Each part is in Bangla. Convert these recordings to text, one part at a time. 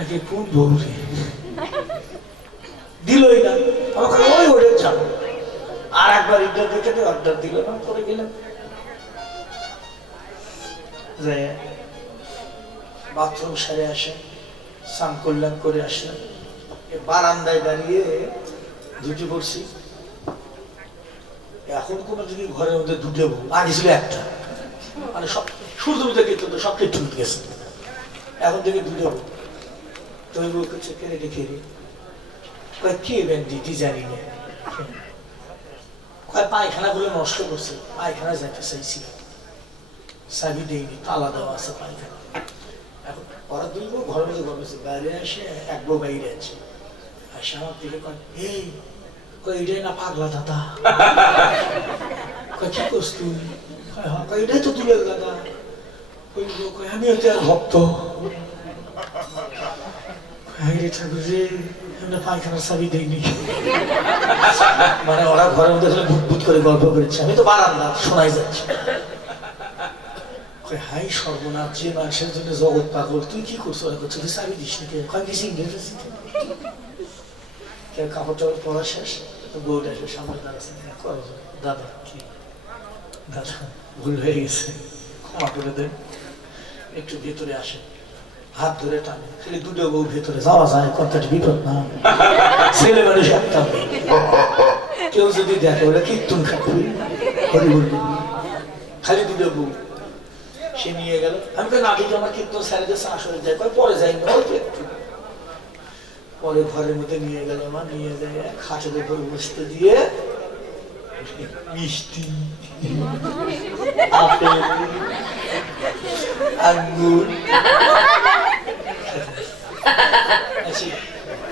নাকি কোন বউরে দিলই না, আমাকে ওই ওরে যাবো। আর একবার ইডার দেখে অর্ডার দিল না, করে গেলাম। বাথরুম সেরে আসে, স্নান করলাম, করে আসলাম, বারান্দায় দাঁড়িয়ে দুটি পড়ছি। এখন কোনো যদি ঘরের মধ্যে দুটো বউ, আগে ছিল একটা, মানে সব সূর্য থেকে তো সব কিছু উঠে গেছে, এখন থেকে দুটো বউ। তো ওই বউ করছে কেড়ে রেখে কে বেন দিদি জানি না, পায়খানা গুলো নষ্ট করছে, পায়খানা যাইতে চাইছি, চাবি দেয়নি, তালা দেওয়া আছে পায়খানা। এখন ওরা দুই বউ ঘরের মধ্যে ঘরেছে, বাইরে আসে এক বউ বাইরে আছে, আসে আমার দিকে কয় এই এটাই না পাগলা দাদা, কি করছ তুই? এটাই তো তুলে দাদা। আমি হচ্ছে আর ভক্ত, পায়খানার চাবি দেয়নি। মানে ওরা ঘরের মধ্যে ভুট করে গল্প করেছে, আমি তো বারান্দা শোনাই যাচ্ছে। হাই সর্বনাথ, যে মানুষের জন্য জগৎ পাগল, তুই কি করছো? ওরা করছো তুই চাবি দিস নি, গেছি ইংরেজি কাপড় টাপড় পড়া শেষ, বউটা এসে সামনে দাঁড়াচ্ছে, দাদা কি দাদা ভুল হয়ে গেছে, ক্ষমা করে দেন, একটু ভেতরে আসে, হাত ধরে টানে, খালি দুটো বউ ভেতরে যাওয়া যায়, কথাটি বিপদ না, ছেলে মানুষ একটা, কেউ যদি দেখে ওরা কীর্তন খাবি হরি বলবি, খালি দুটো বউ। সে নিয়ে গেল, আমি তো না দিকে আমার কীর্তন স্যারে যাচ্ছে, আসলে যাই পরে যাই না, অল্প একটু। পরে ঘরের মধ্যে নিয়ে গেল, আমার নিয়ে যায় খাটের উপর বসতে দিয়ে মিষ্টি, আপেল, আঙ্গুর,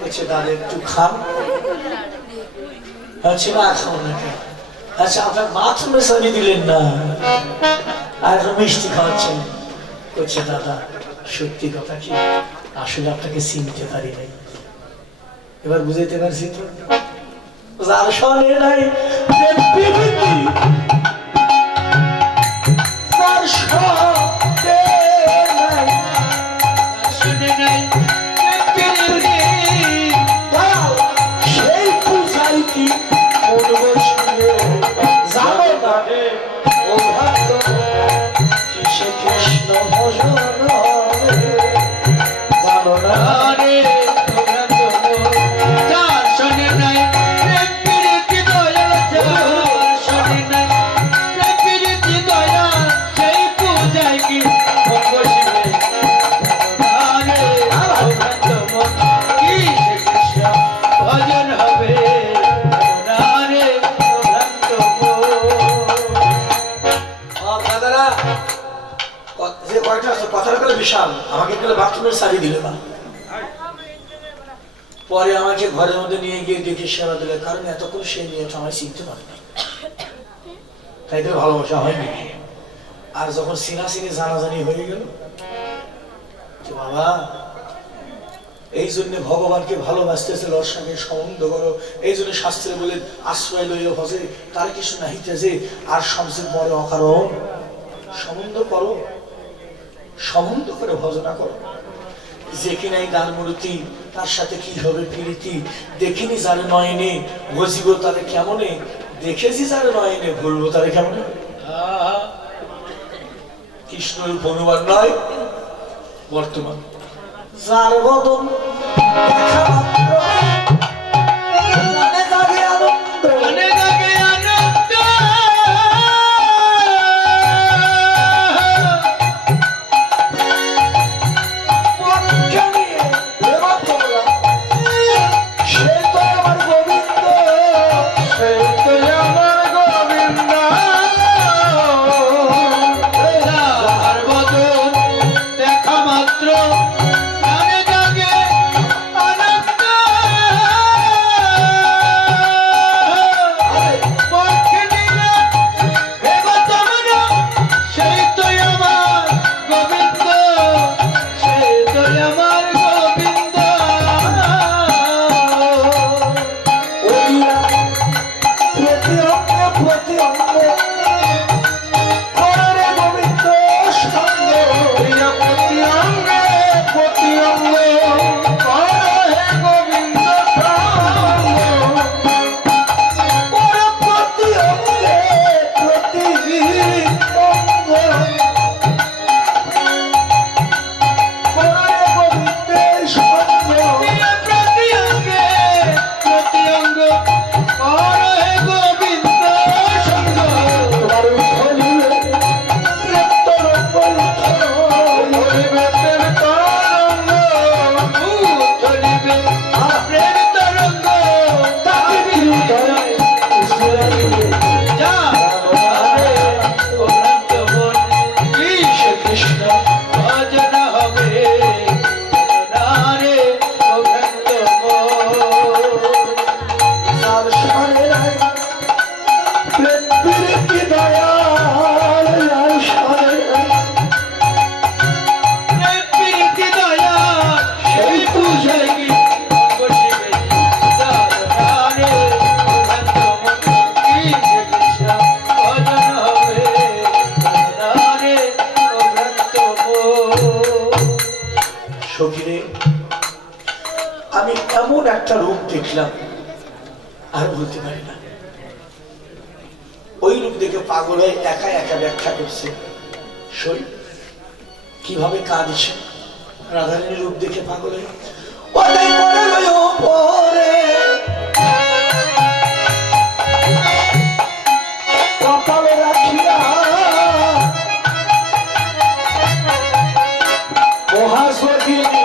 আচ্ছা দাদা একটু খান, আচ্ছা না খাও না, আচ্ছা আপনার বাথরুমে সাজিয়ে দিলেন না, আর মিষ্টি খাওয়াচ্ছেন, বলছে দাদা সত্যি কথা কি, আসলে আপনাকে চিনতে পারি নাই, এবার বুঝাইতে পারছি তো, যার সনে নাই সেই পূজাই কি জানো না কিসে কৃষ্ণ ভজন জানো না বিশাল, আমাকে বাথরুমের চাবি দিলে না, পরে আমাকে ঘরের মধ্যে নিয়ে গিয়ে দেখে সেবা দিলে, কারণ এতক্ষণ সে নিয়ে আমায় চিনতে পারেনি, তাই তো ভালোবাসা হয়নি। আর যখন চিনাচিনি জানাজানি হয়ে গেল, বাবা এই জন্য ভগবানকে ভালোবাসতেছে, ওর সঙ্গে সম্বন্ধ করো, এই জন্য শাস্ত্রে বলে আশ্রয় লইয়া ভজে তার কিছু নাহিতেছে, আর সবচেয়ে বড় অকারণ সম্বন্ধ করো, সম্বন্ধ করে ভজনা করো। যে কিনা এই গান মূর্তি, তার সাথে কি হবে প্রীতি, দেখিনি যারে নয়নে ভজিব তারে কেমনে, দেখেছি যারে নয়নে ভুলবো তারে কেমনে। কৃষ্ণের অনুবাদ নয়, বর্তমান যার বদন দেখা মাত্র মনে জাগে আনন্দ, মনে জাগে আনন্দ, সে তো আমার গোবিন্দ, সে তো আমার গোবিন্দ, যার বদন দেখা মাত্র মনে জাগে আনন্দ। আমি এমন একটা রূপ দেখলাম আর বলতে পারি না। ওই রূপ দেখে পাগল হয়ে একা একা ব্যাখ্যা করছে শরীর কিভাবে কাঁদছে রাধারানীর রূপ দেখে পাগল হয়ে। কপালে রাখিয়া মহাসখিনী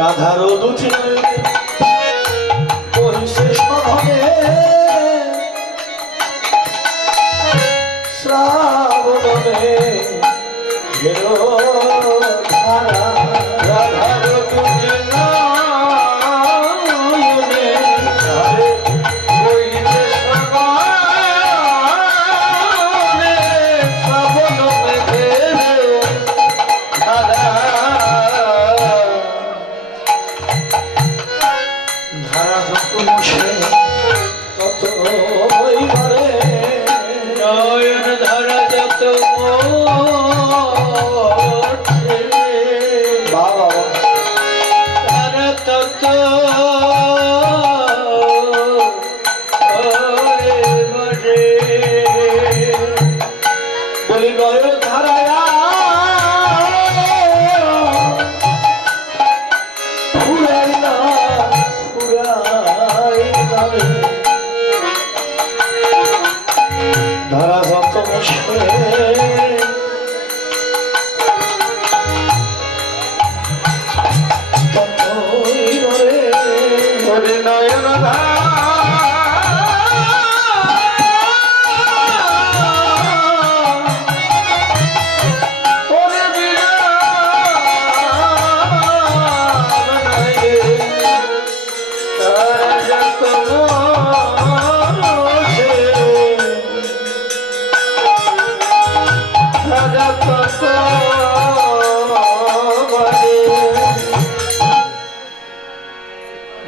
রাধারো দুটি শ্রাবণে ঘেরো ধারা রাধারো দুটি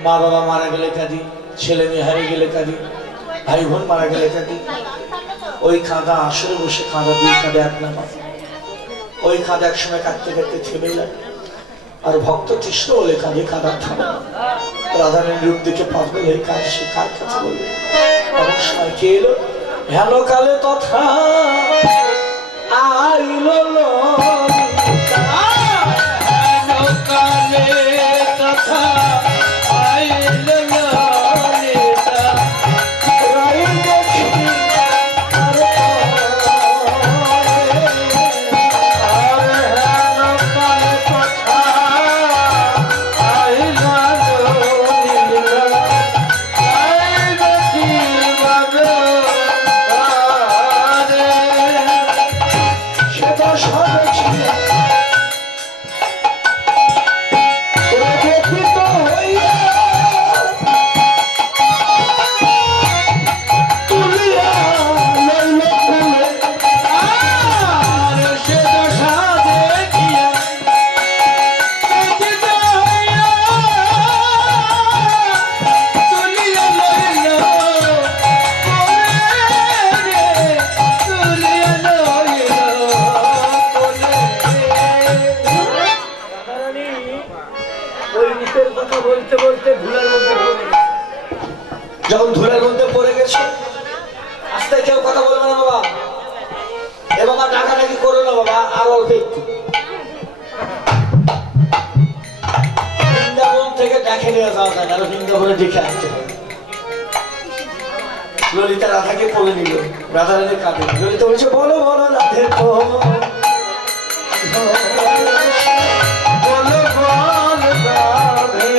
মা বাবা মারা গেলে কাঁদি, ছেলে মেয়ে হারিয়ে গেলে কাঁদি, ভাই বোন মারা গেলে কাঁদি। ওই কাঁদা আসরে বসে কাঁদা দুই কাঁদে এক নামা, ওই কাঁদা একসময় কাঁদতে কাঁদতে থেমে যায় আর ভক্ত তৃষ্ণ বলে কাঁদে কাঁদা থামে। রাধারানীর রূপ দেখে পাগল হয়ে কাঁদে, সে কার কাছে বলবে? এমন সময় কে এলো? হেন কালে তথা আইল যখন ধুলার মধ্যে পড়ে গেছে, আস্তে কেউ কথা বলবে না বাবা, এ বাবা ডাকাডাকি করো না বাবা, আর অল্প একটু। বৃন্দাবন থেকে ডাকে নিয়ে যাওয়া যায় না, বৃন্দাবনে ডেকে আনতে হবে। ললিতা রাধাকে কোলে নিল, রাধারানীর কাঁধে। ললিতা বলছে বলো বলো রাধে বলো বলো রাধে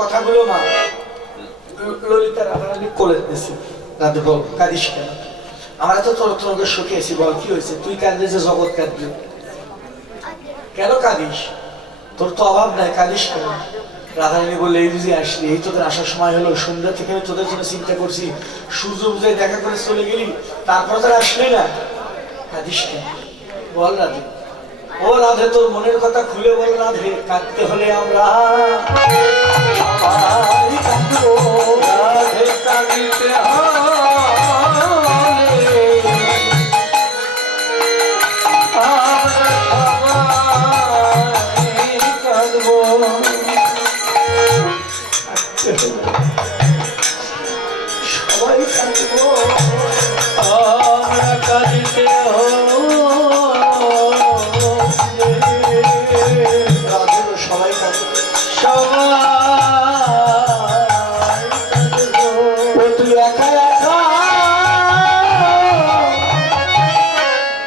কথাগুলো মা ললিতা রাধারানী করে দিয়েছি। রাধে বল কাঁদিস কেন? আমরা তো তোমাকে শুকিয়েছি, বল কি হয়েছে? তুই কাঁদলে যে জগৎ কাঁদবে, কেন কাঁদিস? তোর তো অভাব নাই, কাঁদিস কেন? রাধারানী বললে এই বুঝি আসলি, এই তোদের আসার সময় হলো, সন্ধ্যা থেকে তোদের জন্য চিন্তা করছি, সূর্য বুঝে দেখা করে চলে গেলি, তারপর তোর আসলি না, কাঁদিস কেন? বল রাধে, ও রাধে তোর মনের কথা খুলে বল রাধে। কাঁদতে হলে আমরা রাধে কাঁদিতে সবাই কাঁদব, আমরা কাঁদিতে সবাই কাঁদব, সবাই তুই একা একা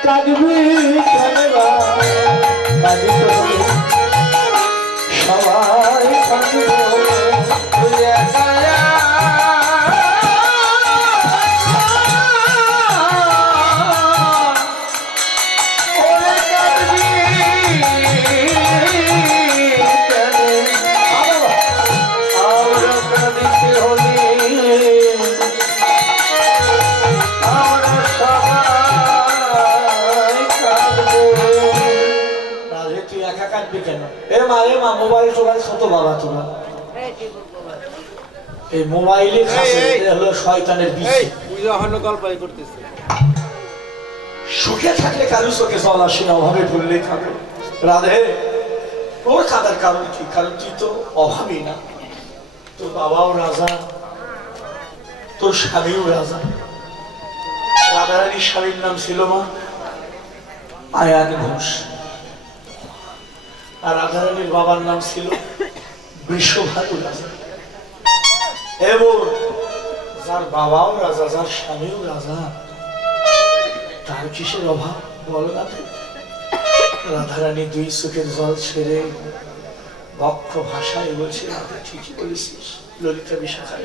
কাঁদবি কেন? কাঁদিতে সবাই কাঁদব, তুই একা মোবাইল টোবাইল ছোট বাবা তোরা এই মোবাইলে হলো শয়তানের বিষ। সুখে থাকলে কারো চোখে জল আসে না, অভাবে পড়লেই খাবে। রাধে ওর খাদার কারণ কি? কারণ তুই তো অভাবী না, তোর বাবাও রাজা, তোর স্বামীও রাজা। রাধারানীর স্বামীর নাম ছিল মা আয়ান ঘোষ, আর রাধারানীর বাবার নাম ছিল বৃষভানু রাজা। এবং যার বাবাও রাজা, যার স্বামীও রাজা, তার কিসের অভাব বল না? রাধারানী দুই চোখের জল ছেড়ে বক্ষ ভাষায় বলছে, রাধা ঠিকই বলেছিস ললিতা বিশাখা,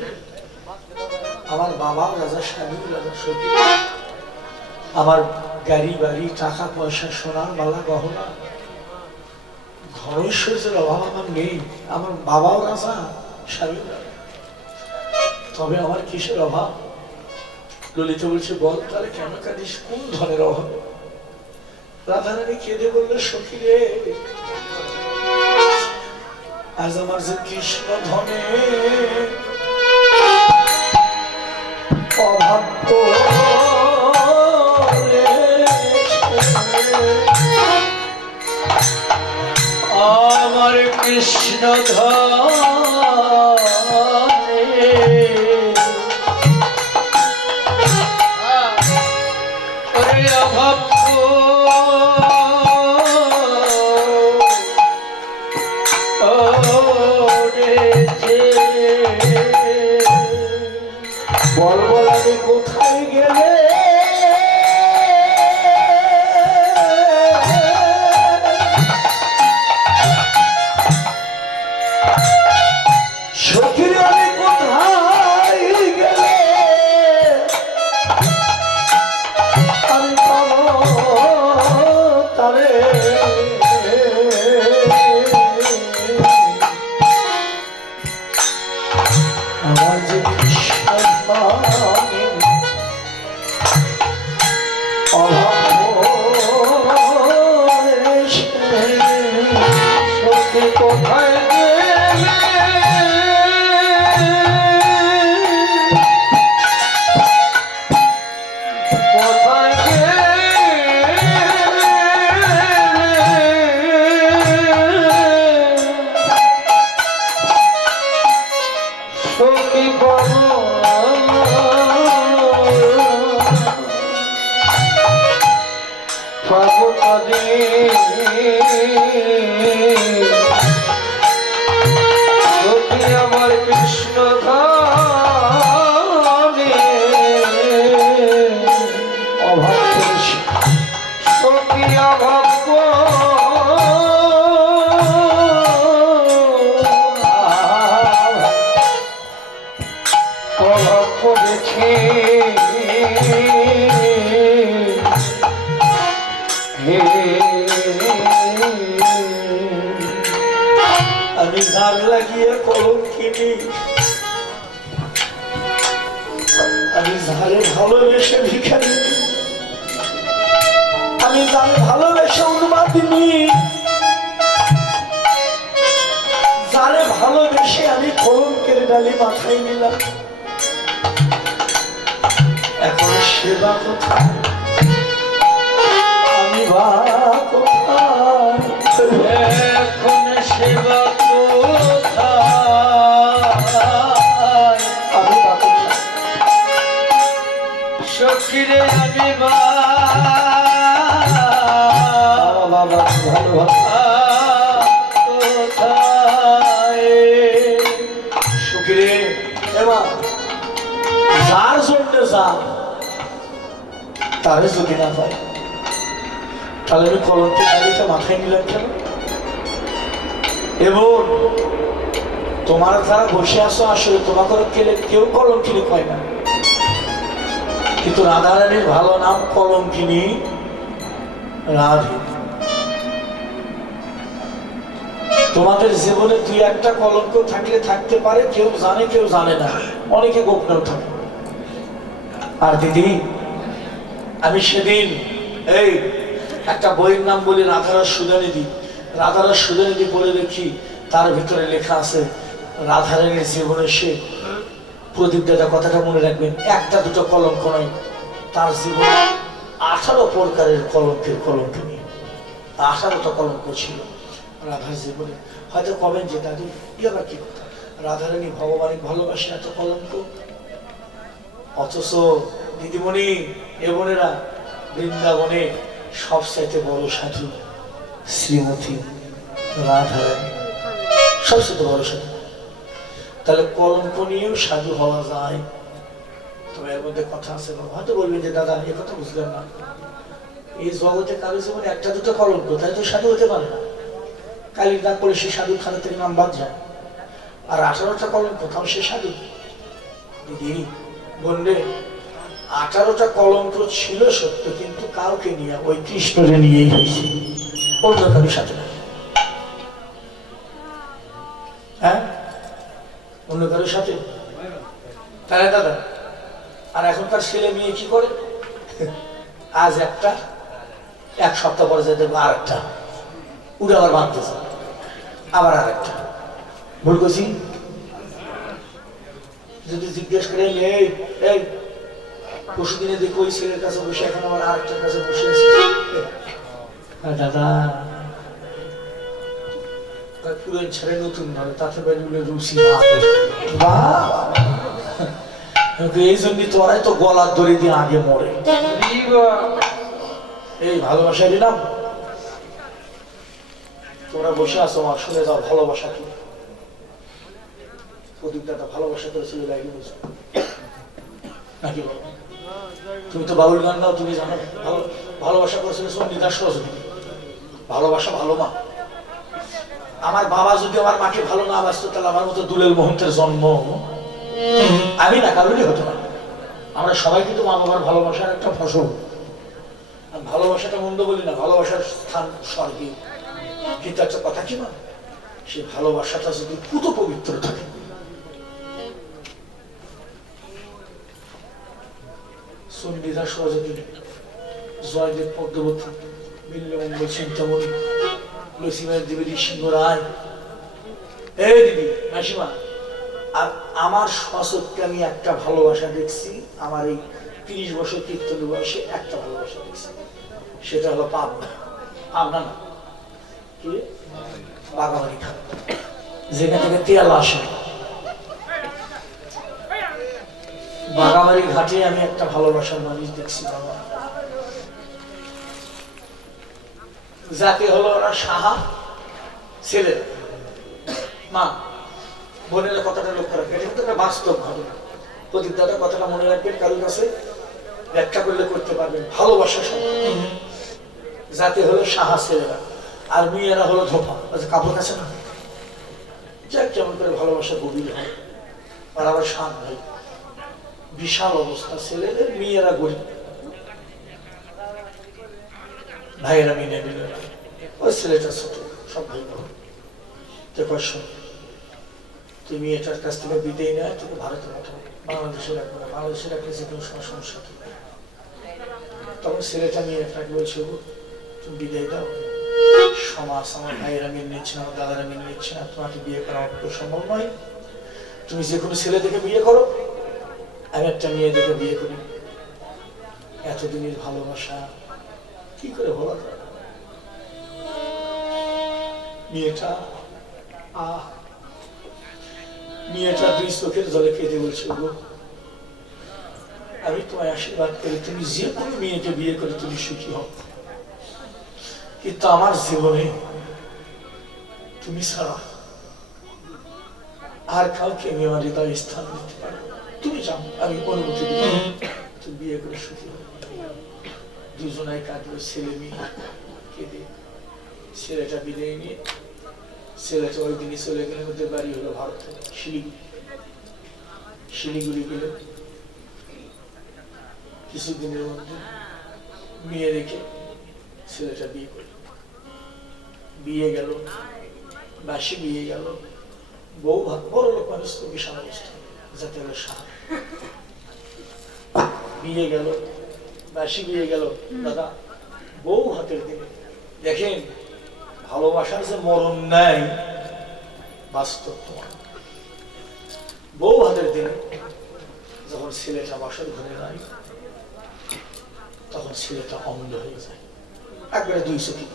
আমার বাবাও রাজা, স্বামীও রাজা, সখী আমার গাড়ি বাড়ি টাকা পয়সা সোনার মালা গহনা ঘরৈশ্বর্যের অভাব আমার নেই, আমার বাবাও রাজা, স্বামীও রাজা, তবে আমার কিসের অভাব? ললিতা বলছে, বল তাহলে কেন কাঁদিস, কোন ধনের অভাব? রাধারানী কেঁদে বললো, সখী রে, আজ আমার যে কৃষ্ণ ধনে অভাব আমার কৃষ্ণ ধনে অভাব বল বল আমি কোথায় গেলে কোথায় সখী বলো পাবো তাদের সখী আমার কৃষ্ণ ধামে অভাব করেছি সখী অভাব অভাব করেছে আমি ঝাড় লাগিয়ে কলম কিনি, আমি ঝাড়ে ভালোবেসে ভিখারি, আমি ঝাড়ে ভালোবেসে উন্মাদিনী, ঝাড়ে ভালোবেসে আমি কলঙ্কের ডালি মাথায় নিলাম। এখন সেবা কোথায়, আমি বা কোথায়, এখন সেবা কোথায় আমি বা কোথায়, সখীরে আমি বা বাবা ভালো কোথায় সুখিরে এমা যার জন্য যা তারে যদি না পাই তাহলে আমি কলঙ্কের ডালিটা মাথায় নিলাম কেন? এবং তোমার যারা বসে আসো আসলে তোমাকে কেউ কলঙ্কিনী কয় না, কিন্তু রাধারানীর ভালো নাম কলঙ্কিনী রাধে। তোমাদের জীবনে দুই একটা কলঙ্ক থাকলে থাকতে পারে, কেউ জানে কেউ জানে না, অনেকে গোপনেও থাকে। আর দিদি আমি সেদিন এই একটা বইয়ের নাম বলি রাধারাস সুধানিধি, রাধারাস সুধানিধি পড়ে দেখি তার ভিতরে লেখা আছে রাধারানীর জীবনে সে প্রদীপ দাদা কথাটা মনে রাখবেন, একটা দুটো কলঙ্ক নয়, তার জীবনে 18 প্রকারের কলঙ্কের কলঙ্কিনী, 18টা কলঙ্ক ছিল রাধার জীবনে। হয়তো কবেন যে দাদু আবার কি কথা, রাধারানী ভগবানের ভালোবাসে এত কলঙ্ক, অথচ দিদিমণি এ বোনেরা বৃন্দাবনে সবচাইতে বড় সাধু শ্রীমতী রাধারানী, সবচেয়ে বড় সাধু। তাহলে কলঙ্ক নিয়েও সাধু হওয়া যায়। তবে এর মধ্যে কথা আছে, হয়তো বলবেন যে দাদা এ কথা বুঝলেন না, এই জগতে কারো জীবনে একটা দুটো কলঙ্ক তাই তো সাধু হতে পারে না। কালির দাগ করে সে সাধু খাতা থেকে নাম বাদ যায়, আর 18টা কলঙ্ক তাও সে সাধু। দিদি বললে 18টা কলঙ্ক ছিল সত্য, কিন্তু কাউকে নিয়ে ওই কৃষ্ণরে নিয়েই হয়েছে, অন্য কারোর সাথে না। হ্যাঁ অন্য কারোর সাথে তাই দাদা। আর এখনকার ছেলে মেয়ে কি করে, আজ একটা, এক সপ্তাহ পরে যেতে আর একটা, উঠে আবার বাঁধতেছে, আবার আর একটা। ভুল করছি? যদি জিজ্ঞেস করে এই এই পরশু দিনে দেখো ওই ছেলের কাছে বসে, এখন আবার আরেকটার কাছে বসে আছে, দাদা পুরো ছেড়ে নতুন ভাবে তাতে বেরিয়ে রুচি এই জন্য তোরাই তো গলার দড়ি দিয়ে আগে মরে। এই ভালোবাসা দিলাম, তোমরা বসে আছো আমার শুনে যাও ভালোবাসা কি। প্রদীপ দাদা ভালোবাসা করেছিল নাকি বলো? তুমি তো বাউল গান গাও, তুমি জানো ভালোবাসা করেছিল সঙ্গীতা সরস্বতী। ভালোবাসা ভালো মা। আমার বাবা যদি আমার মাকে ভালো না বাসতো তাহলে আমার মতো দুলেল মহন্তের জন্ম আমি না কারণই হতো না। আমরা সবাই কিন্তু মা বাবার ভালোবাসার একটা ফসল। ভালোবাসাটা মন্দ বলি না, ভালোবাসার স্থান স্বর্গে, কিন্তু একটা কথা কি মা, সে ভালোবাসাটা যদি পুত পবিত্র থাকে, সন্ধিদা সরস্বতী, জয়দেব পদ্মবতী, বিল্লমঙ্গল চিন্তামণি, লসিমার দেবী সিংহ রায়, এই দিদি মাসিমা, আর আমার সশক্তি আমি একটা ভালোবাসা দেখছি আমার এই 30 বছর কীর্তনের বয়সে একটা ভালোবাসা দেখছি, সেটা হলো পাবনা। পাবনা না কি, বাগাবাড়ি ঘাট, যেখান থেকে তেল আসে। বাগাবাড়ি ঘাটে আমি একটা ভালোবাসার মানুষ দেখছি বাবা, যাকে হলো ওরা সাহা ছেলে। মা বোনেরা কথাটা লক্ষ্য রাখবে, এটা কিন্তু একটা বাস্তব ঘটনা। প্রদীপ দাদা কথাটা মনে রাখবেন, কারোর কাছে ব্যাখ্যা করলে করতে পারবেন। ভালোবাসা যাতে হলো সাহা ছেলেরা, আর মেয়েরা হলো ধোপা। কাপড় কাছে না, যাক কেমন করে ভালোবাসা গভীর হয়, আর আবার শান্ত হয়। বিশাল অবস্থা ছেলেদের, মেয়েরা গরিব। ভাইয়েরা মেনে নিল, ওই ছেলেটা ছোট, সব ভাই বোন। তুমি এটার কাছ থেকে বিদায় নেয়, তোকে ভারতে পাঠাবো, বাংলাদেশে রাখবো না, বাংলাদেশে রাখলে যে কোনো সমস্যা কি। তখন ছেলেটা মেয়ে তাকে বলছে, তুমি বিদায় দাও, সমাজ আমার ভাইয়েরা মেনে নিচ্ছে না, আমার দাদারা মেনে নিচ্ছে না, তোমাকে বিয়ে করা আমার পক্ষে সম্ভব নয়। তুমি যে কোনো ছেলে দেখে বিয়ে করো, আমি একটা মেয়ে দেখে বিয়ে করি। এতদিনের ভালোবাসা কি করে বলা যায়? মেয়েটা দুই চোখের জলে কেঁদে বলছে, গো আমি তোমায় আশীর্বাদ করি, তুমি যে কোনো মেয়েকে বিয়ে করে তুমি সুখী হও, কিন্তু আমার জীবনে তুমি ছাড়া আর কাউকে আমি আমার হৃদয় স্থান দিতে পারো। তুমি যাও, আমি অনুমতি দিই, তুমি বিয়ে করে সুখী হও। দুজনাই কাঁদলো, ছেলে মেয়ে কেঁদে। ছেলেটা বিদায় নিয়ে ছেলেটা ওই দিনই চলে গেলে, ওদের বাড়ি হলো ভারতে শিলিগুড়ি। শিলিগুড়ি গেলে কিছুদিনের মধ্যে মেয়ে রেখে ছেলেটা বিয়ে করল। বিয়ে গেল, বাসি বিয়ে গেল। বউ বড় লোক মানুষ তো, বিশাল অবস্থা, যাতে হলো সাহা। বিয়ে গেল, বাসি বিয়ে গেল। দাদা বউ হাতের দিনে দেখেন, ভালোবাসার যে মরণ নাই বাস্তব তোমার। বউ হাতের দিনে যখন ছেলেটা বাসার ঘরে নাই, তখন ছেলেটা অন্ধ হয়ে যায়, একবারে দুই চোখে।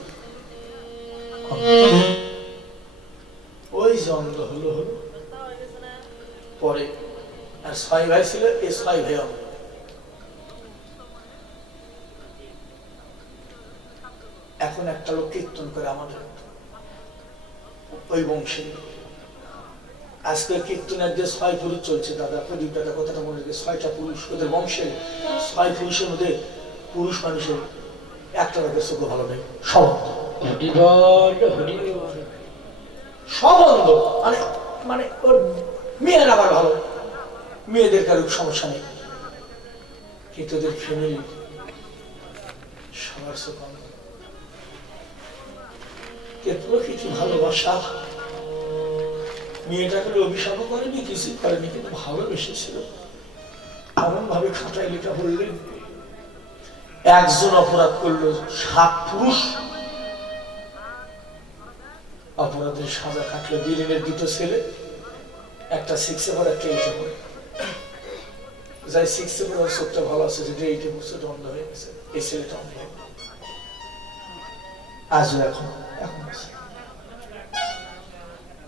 ওই যে অন্ধ হলো হলো, পরে আর 6 ভাই ছিল, এই 6 ভাই অন্ধ। এখন একটা লোক কীর্তন করে আমাদের ওই বংশে। আজকে কীর্তনের যে 6 পুরুষ চলছে, দাদা প্রদীপ দাদা কথাটা মনে রেখে, 6টা পুরুষ ওদের বংশের। 6 পুরুষের মধ্যে পুরুষ মানুষের একটা লোকের চোখ ভালো নেই, সব অন্ধ। মানে মানে ওর মেয়ের আবার ভালো, মেয়েদের কারোর সমস্যা নেই, কিন্তু ওদের ফ্যামিলি সবার চোখ অন্ধ। প্রকৃতি ভালোবাসা, মেয়েটাকে অভিশাপ করেনি, কিছুই করেনি, কিন্তু ভালোবেসেছিল। এমন ভাবে খাটাইলিটা বললেন, একজন অপরাধ করলো, 7 পুরুষ অপরাধের সাজা কাটলো। বীরেনের 2টো ছেলে, একটা 6-এ পড়ে, একটা 8-এ পড়ে। যাই 6-এ পড়ে ওর চোখটা ভালো আছে, যেটা 8-এ পড়ছে অন্ধ হয়ে গেছে। এই ছেলেটা অন্ধ হয়ে গেছে, আজও এখন আছে।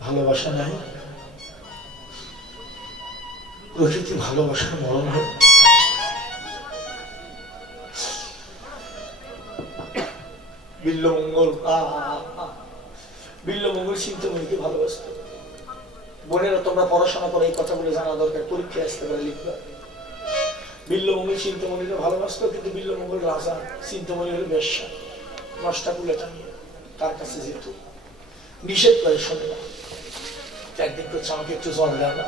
ভালোবাসা নাই, প্রকৃতি ভালোবাসার মরণ হয়। বিল্লমঙ্গল বিল্লমঙ্গল চিন্তামণিকে ভালোবাসত। বোনেরা তোমরা পড়াশোনা করে এই কথাগুলো জানা দরকার, পরীক্ষায় আসতে পারে লিখবা। বিল্লমঙ্গল চিন্তামণিকে ভালোবাসত, কিন্তু বিল্লমঙ্গল রাজা, চিন্তামণি হলো বেশ্যা। নষ্টা কুলেটা নিয়ে তার কাছে যেত, নিষেধ করে শোনে না। একদিন করছে, আমাকে একটু জল দেয় না।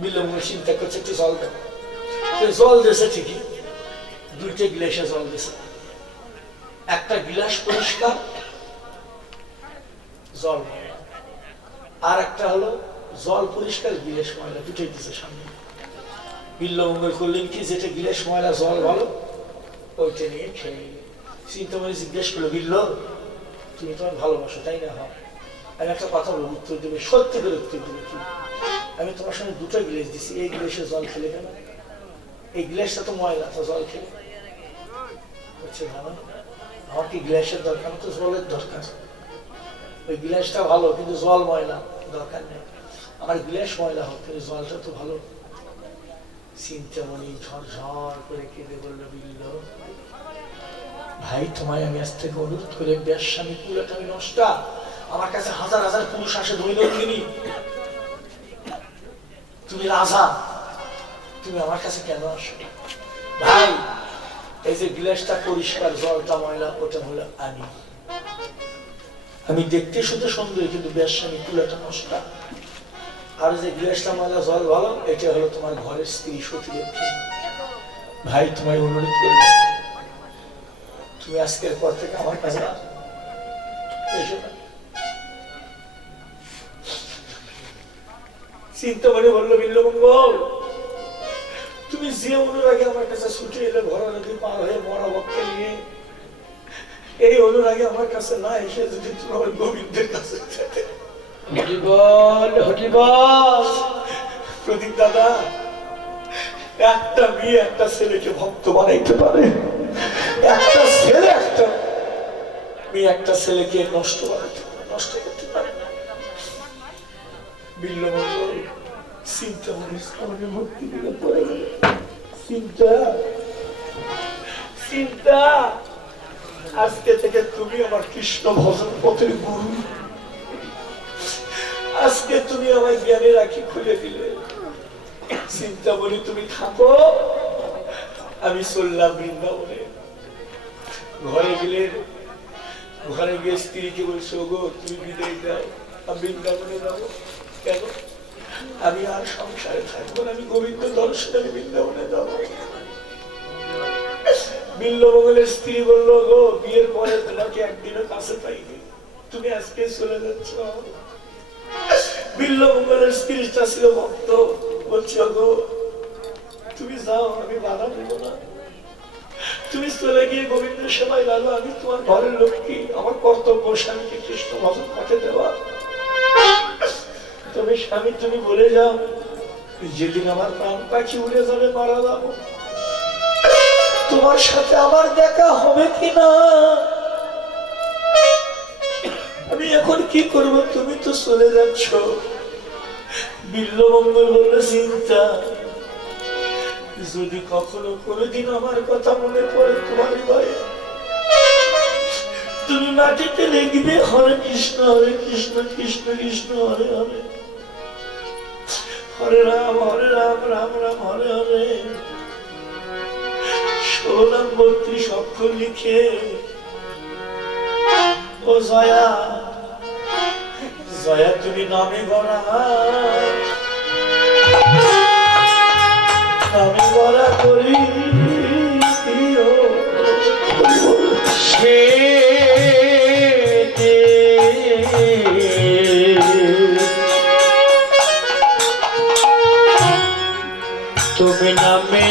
বিল্লমঙ্গল চিন্তা করছে, একটু জল দেয়। জল দিয়েছে ঠিকই, 2টে গ্লাসে জল দিয়েছে। একটা গিলাস পরিষ্কার জল, আর একটা হলো জল পরিষ্কার গিলাস ময়লা, দুটোই দিচ্ছে সামনে। বিল্লমঙ্গল করলেন কি, যেটা গিলাস ময়লা জল ভালো, ওইটা নিয়ে খেয়ে নিল। চিন্তামণি জিজ্ঞেস করলো, বিল্ল তুমি তোমার ভালোবাসো তাই না? হয়। আমি একটা কথা বলবো, উত্তর দেবে, সত্যি করে উত্তর দেবে কি? আমি তোমার সঙ্গে 2টো গ্লাস দিচ্ছি, এই গ্লাসে জল খেলে কেন? এই গ্লাসটা তো ময়লা, তো জল খেলে হচ্ছে ভালো। আমার কি গ্লাসের দরকার? তো জলের দরকার। ওই গ্লাসটা ভালো কিন্তু জল ময়লা, দরকার নেই। আমার গ্লাস ময়লা হোক কিন্তু জলটা তো ভালো। চিন্তামণি ঝরঝর করে কেঁদে বললো, বিল্ল ভাই তোমায় আমি আজ থেকে অনুরোধ করে, বেশ্যামি কুলাটা আমি নষ্ট। আমার কাছে হাজার হাজার পুরুষ আসে দৈনন্দিনী, তুমি রাজা, তুমি আমার কাছে কেন আসো? ভাই এই যে গ্লাসটা পরিষ্কার, জলটা ময়লা, ওটা হলো আমি দেখতে শুধু সুন্দর কিন্তু বেশ্যামি কুলাটা নষ্ট। আর যে গ্লাসটা ময়লা, জল ভালো, এটা হলো তোমার ঘরের স্ত্রী সতীলক্ষ্মী। ভাই তোমায় অনুরোধ করি, তুমি আজকের পর থেকে আমার কাছে এসো না। চিন্তামণি বললো, বিল্লমঙ্গল তুমি যে অনুরাগে আমার কাছে ছুটে এলে ঘর নদী পার হয়ে মরা বক্ষে নিয়ে, এই অনুরাগে আমার কাছে না এসে যদি তুমি আমার গোবিন্দের কাছে যেতে। প্রদীপ দাদা, একটা মেয়ে একটা ছেলেকে ভক্ত বানাইতে পারে, একটা ছেলে একটা মেয়ে একটা ছেলেকে নষ্ট করতে পারে না। বিল্লমঙ্গল চিন্তামণি ভক্তি দিলে পড়ে গেল। চিন্তা আজকে থেকে তুমি আমার কৃষ্ণ ভজন পথের গুরু। আজকে তুমি আমার জ্ঞানের আঁখি খুলে দিলে। চিন্তামণি তুমি থাকো, আমি চললাম বৃন্দাবনে। ঘরে গিয়ে স্ত্রীকে বলছো, গো তুমি বিদায় দাও, আমি বৃন্দাবনে যাবো। কেন? আমি আর সংসারে থাকবো না, আমি গোবিন্দ দর্শনে আমি বৃন্দাবনে যাবো। বিল্লমঙ্গলের স্ত্রী বললো, গো বিয়ের পরে তোমাকে একদিনও কাছে পাইনি, তুমি আজকে চলে যাচ্ছ। বিল্লমঙ্গলের স্ত্রীটা ছিল ভক্ত, বলছি, গো তুমি যাও, আমি বাধা দেব না, তুমি চলে গিয়ে গোবিন্দের সেবায় লাগো, আমি তোমার ঘরের লক্ষ্মী, আমার কর্তব্য স্বামীকে কৃষ্ণ ভজন পথে দেওয়া। তবে স্বামী তুমি বলে যাও, যেদিন আমার প্রাণ পাখি উড়ে যাবে, মারা যাবো, তোমার সাথে আমার দেখা হবে কিনা, আমি এখন কি করব, তুমি তো চলে যাচ্ছ। বিল্লমঙ্গল বলল, চিন্তা যদি কখনো কোনোদিন আমার কথা মনে পড়ে তোমার হৃদয়ে, তুমি মাটিতে লিখবে হরে কৃষ্ণ কৃষ্ণ কৃষ্ণ হরে হরে, হরে রাম রাম রাম হরে হরে। 16 অক্ষর লিখে, ও জয়া জয়া তুমি নামে গড়া করি সে তুমি নামে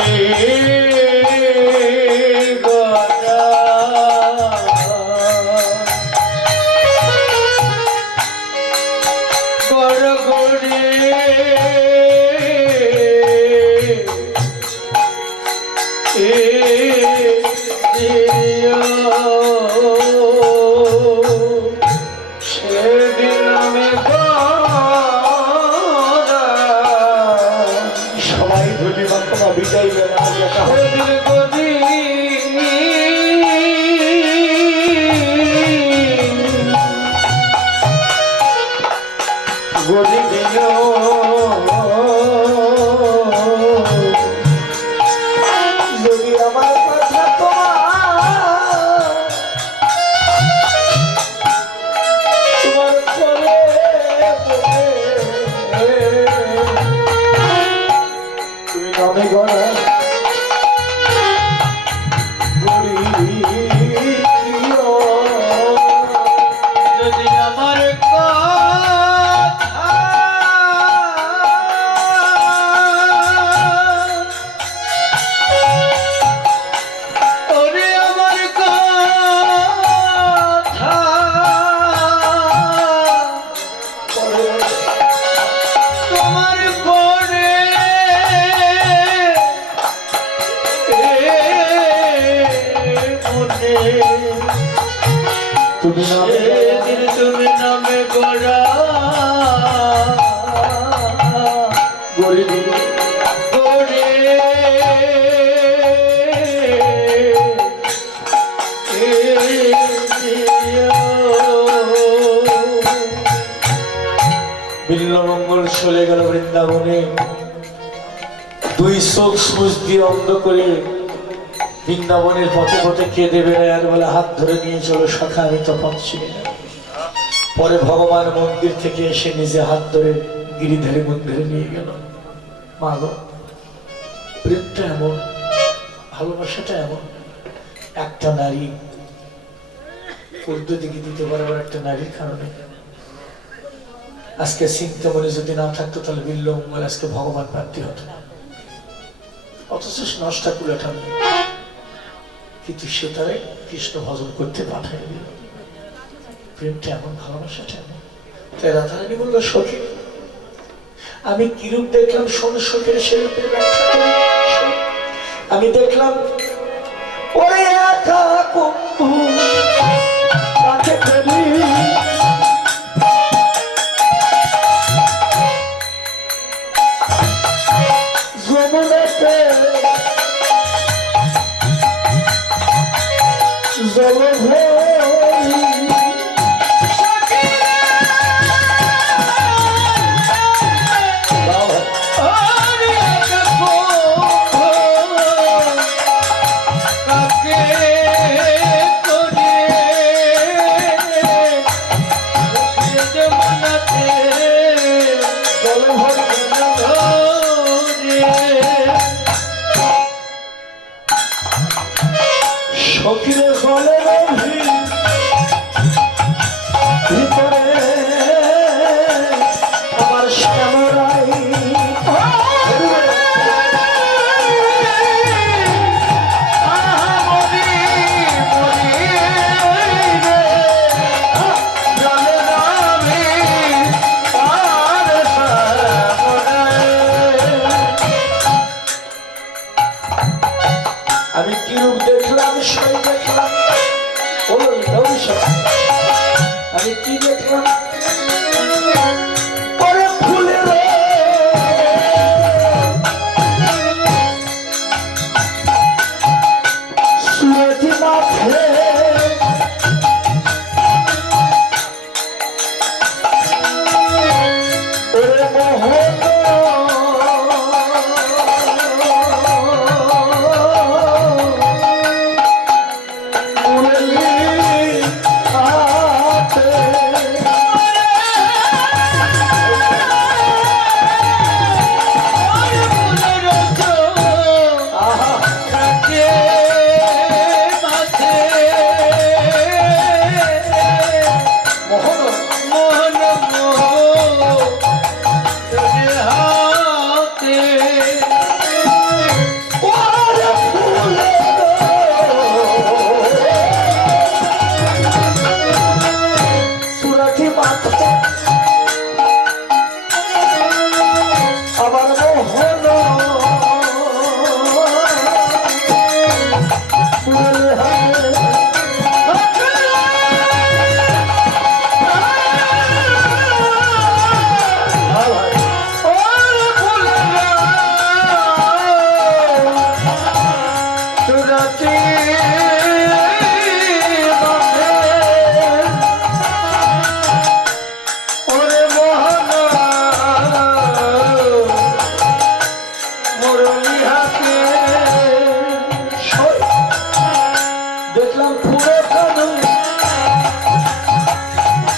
বৃন্দাবনে তুমি নামে সেদিন তুমি নামে গোরা গড়ি করে বিল্লমঙ্গল চলে গেল বৃন্দাবনে। দুই চোখ সুচ দিয়ে অন্ধ করে বৃন্দাবনের পথে পথে কেঁদে বেড়ায় বলে হাত ধরে নিয়ে চলো সখা, আমি তখন ছিলি না। পরে ভগবান মন্দির থেকে এসে নিজে হাত ধরে গিরিধারী মন্দিরে নিয়ে গেল। মা গো, প্রেমটা এমন, ভালোবাসাটা এমন, একটা নারী উল্টো দিকে দিতে পারে একটা নারীর কারণে। আজকে চিন্তামণি যদি না থাকতো তাহলে বিল্লমঙ্গল আজকে ভগবান প্রাপ্তি হতো না। অথচ নষ্টা কুলাটা নেই, কিন্তু সে তারে কৃষ্ণ ভজন করতে পাঠায় দিল। প্রেমটা এমন, ভালোবাসাটা এমন। তাই রাধারানী বলল, সখী আমি কিরূপ দেখলাম শোন সখীর সেরূপের ব্যাখ্যা করি। শোন। আমি দেখলাম ওরে একা বন্ধু তাকে ফেলি যমুনাতে জলভরি সখীরে জলের ভিতরে আমার শ্যামরাই আমি কিরূপ দেখলাম সেই দেখলাম। আমি কি দেখলাম? পরে ফুলের সুরতি মাঠে ওরে মোহন আবার মোহন দেখলাম পুরো কানু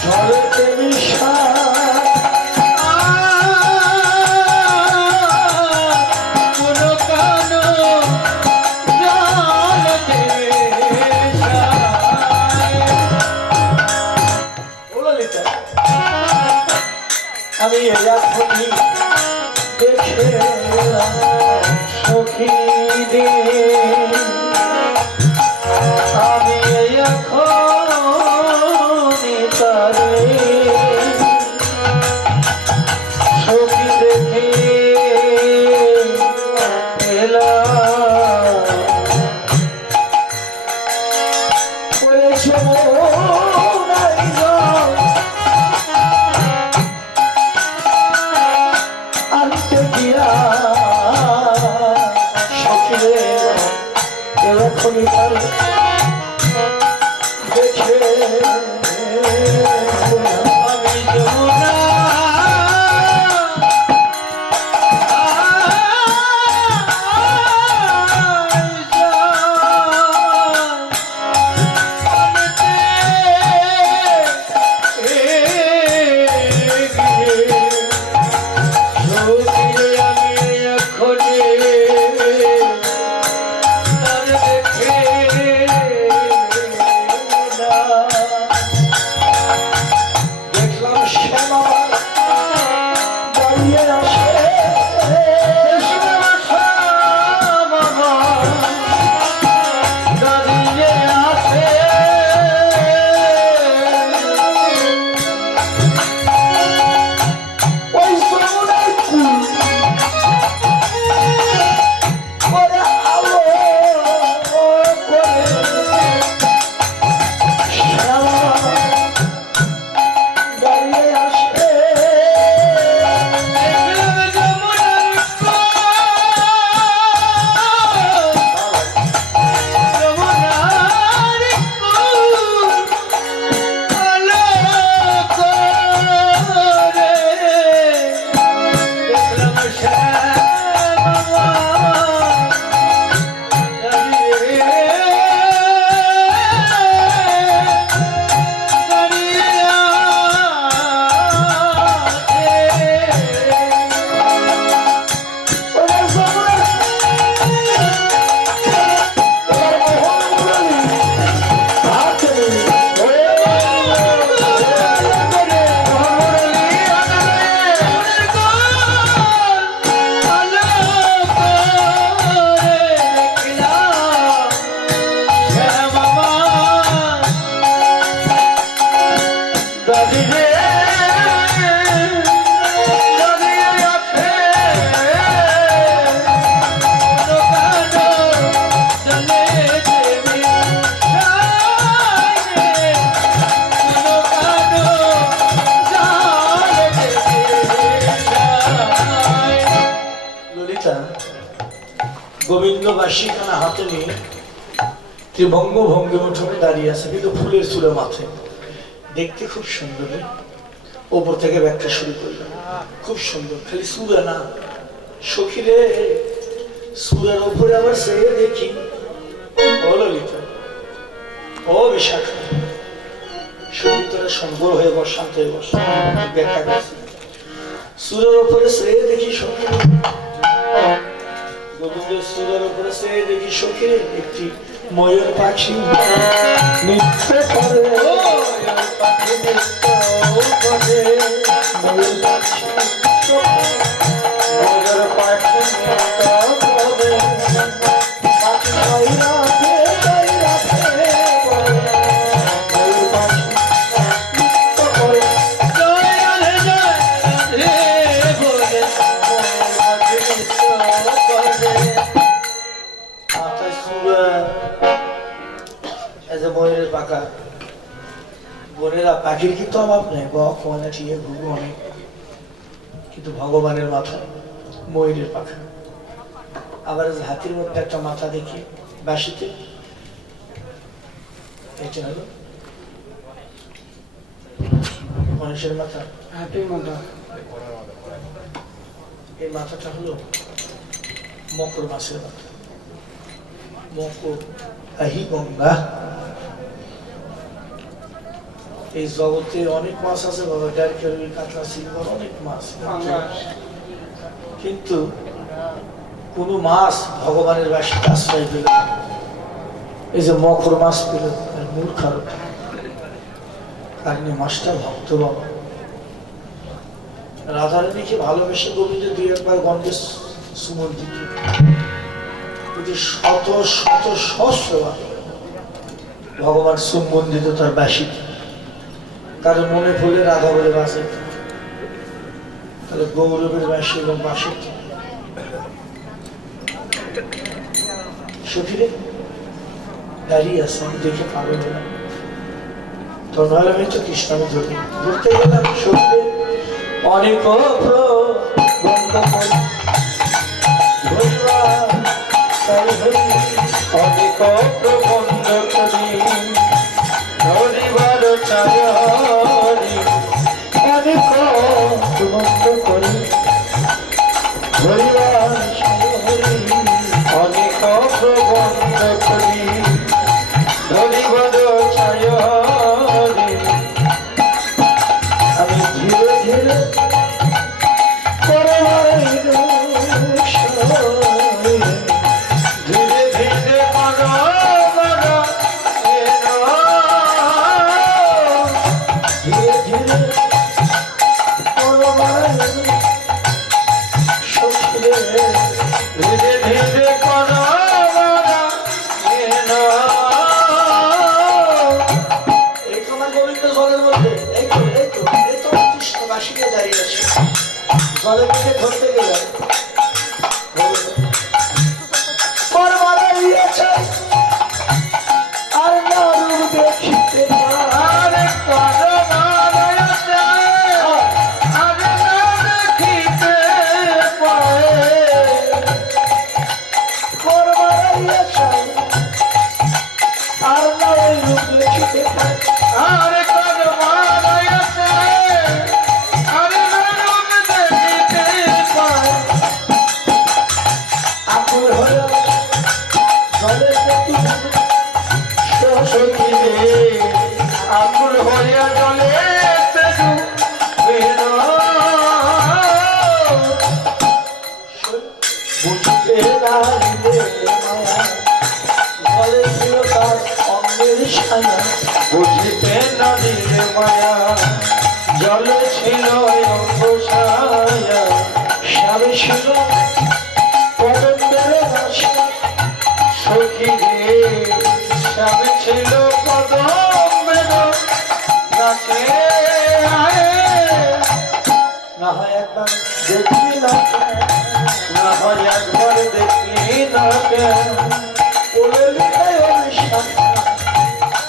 ঝড়েতে মিশা পুরো কানো জলতে আমি এখনই দেখে সখী দে আমি এখন তারে সখী দেখে এলাম নিতাই দেখে আমি যমুনা দেখলাম শ্যামা দাঁড়িয়ে আসে ওই যমুনার কুল করে আলো করে শ্যামা দাঁড়িয়ে আসে ললিতা গোবিন্দবাসী খানা হাতে নিয়ে ত্রিভঙ্গ ভঙ্গি উঠোনে দাঁড়িয়ে আছে, কিন্তু ফুলের চূড়া মাথায়, দেখতে খুব সুন্দর। ওপর থেকে ব্যাখ্যা শুরু করলাম, খুব সুন্দর, খালি চূড়া না সখীরে, চূড়ার ওপরে আবার সে দেখি ও ললিতা ও বিশাখা, সখী তোরা সম্বর হয়ে বস, শান্ত হয়ে বস, ব্যাখ্যা করছি। চূড়ার ওপরে সে দেখি সখী, গোবিন্দের চূড়ার ওপরে সে দেখি সখী একটি ময়ূর পাখি নৃত্য করে, ময়ূর পাখি নৃত্য করে, ময়ূর পাখি ময়ূর পাখি নৃত্য করে, পাখি ময়ূরাতে ময়ূরাতে ময়ূর পাখি নৃত্য করে, ময়ূরের পাখা। বোনেরা, পাখির কিন্তু অভাব নেই, বক মানে ঠিক ঘুঘু অনেক, কিন্তু ভগবানের মাথা ময়ূরের পাখা। আবার হাতির মধ্যে একটা মাথা দেখি বাঁশিতে, এটা হলো মানুষের মাথা, হাতির মাথা। এই মাথাটা হলো মকর মাছের মাথা, মকর আহি গঙ্গা। এই জগতে অনেক মাছ আছে বাবা, ডারকেরুই, কাতলা, সিলভার, অনেক মাছ, কিন্তু কোন মাছ ভগবানের বাসীতে আশ্রয় পেল। এই যে মকর মাছ পেল, মূল কারণ, কারণ মাছটা ভক্ত বাবা। রাধারানীকে ভালোবেসে গোবিন্দ দুই একবার গন্ধে সুমন দিত, শত শত সহস্রবার ভগবান সুমন দিত তার বাসীতে। কারণ মনে পড়লে রাধা বলে বাসে, তাহলে গৌরবের বাসী এবং বাসে সখীরে দাঁড়িয়ে আছে, আমি দেখে পাগল হলাম। তো নয় আমি তো কৃষ্ণ আমি ধরি ঘুরতে গেলাম, সখীরে অনেক ধন্যবাদ। অনেক প্রবন্ধ করি ধরিবার চায় অনেক প্রবন্ধ করি ধরিবার অনেক প্রবন্ধ করি ধরিবার চায় আমি ধীরে ধীরে ধীরে ধীরে ধীরে ধীরে ধীরে ধীরে এই তোমার গোবিন্দ জলের মধ্যে এই তো কৃষ্ণবাসীকে দাঁড়িয়ে আছে জলের মধ্যে ধরতে গেলে আর না রূপ দেখিতে আরে দেখিতে পায় আর না ওই রূপ দেখিতে পায় আরে কদমালয়তে আরে রূপ দেখিতে পায় আকুল হয়ে জলের মধ্যে সখী রে আকুল হইয়া জলে বুঝতে না দিলে মায়া জলে ছিল তার অঙ্গের ছায়া বুঝিতে না দিলে মায়া জলে ছিল অঙ্গ ছায়া স্বামী ছিল পদমের বাসা সখী রে স্বামী ছিল কদমের গাছে না হয় একবার দেখবি না না হয় একবার দেখলি না কেন বলে লিখায় অনুষ্ঠান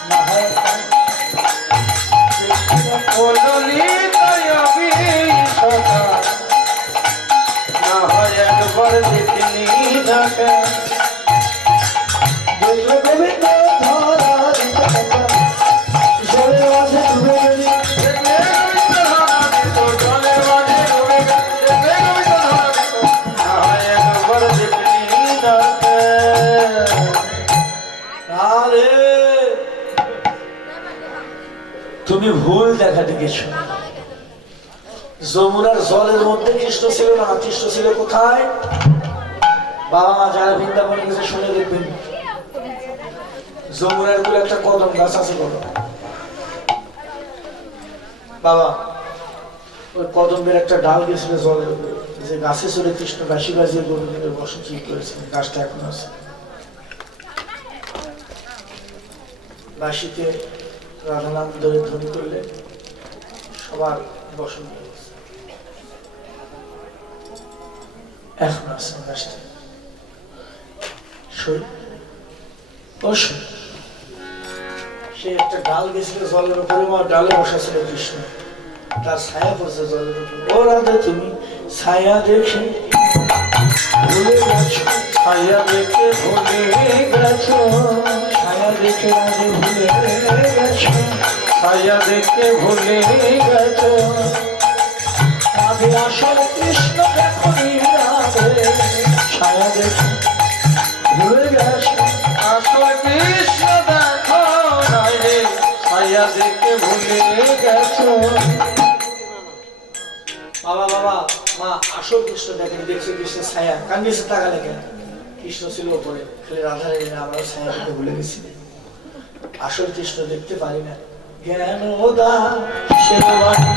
না হয় একবার দেখবি না বললি তাই আমি সদা না হয় একবার দেখলি না কেন দেখলে গোবিন্দ ধরা দিতে জলের মাঝে ডুবে গেলি দেখলে গোবিন্দ ধরা দিত জলের মাঝে ডুবে গেল দেখলে গোবিন্দ ধরা দিত না হয় একবার দেখলি না কেন আরে তুমি ভুল দেখা দেখেছো যমুনার জলের মধ্যে কৃষ্ণ ছিল না কৃষ্ণ ছিল কোথায় বাবা মা যারা বৃন্দাবনে গেছে শুনে দেখবেন যমুনার গুলো একটা কদম গাছ আছে কদম বাবা ওই কদমের একটা ডাল গেছিল জলের উপরে যে গাছে চলে কৃষ্ণ বাসি বাজিয়ে গোবিন্দের বসন ঠিক করেছেন গাছটা এখন আছে বাসিতে রাধানাম ধরে ধ্বনি করলে সবার বসন নিয়ে গেছে। এখন আছে গাছটা সে একটা ডাল গেছিল জলের উপরে ডালে বসা ছিল কৃষ্ণ তার ছায়া পড়ছে জলের উপরে ও রাধা তুমি ছায়া দেখে ভুলে গেছো ছায়া দেখে ভুলে গেছো ছায়া দেখে আজ ভুলে গেছো ছায়া দেখে ভুলে গেছো আগে আসল কৃষ্ণ এখনই রাধে ছায়া দেখে ভুলে গেছো আসল কৃষ্ণ দেখো নাই রে ছায়া দেখে ভুলে গেছো বাবা বাবা মা আসল কৃষ্ণ দেখেন দেখছে কৃষ্ণের ছায়া কান্দিয়েছে তাকালে কেন কৃষ্ণ ছিল উপরে খালি রাধা রে আমরা ছায়া দেখতে ভুলে গেছি আসল কৃষ্ণ দেখতে পারি না জ্ঞান ওদা সেবানি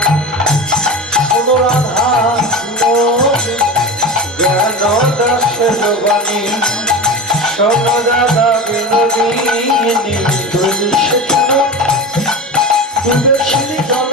শোনো রাধা জ্ঞান দাসের বাণী শোনো দাদা বিনোদিনী তুমি সেখানে ডুবেছিলি জল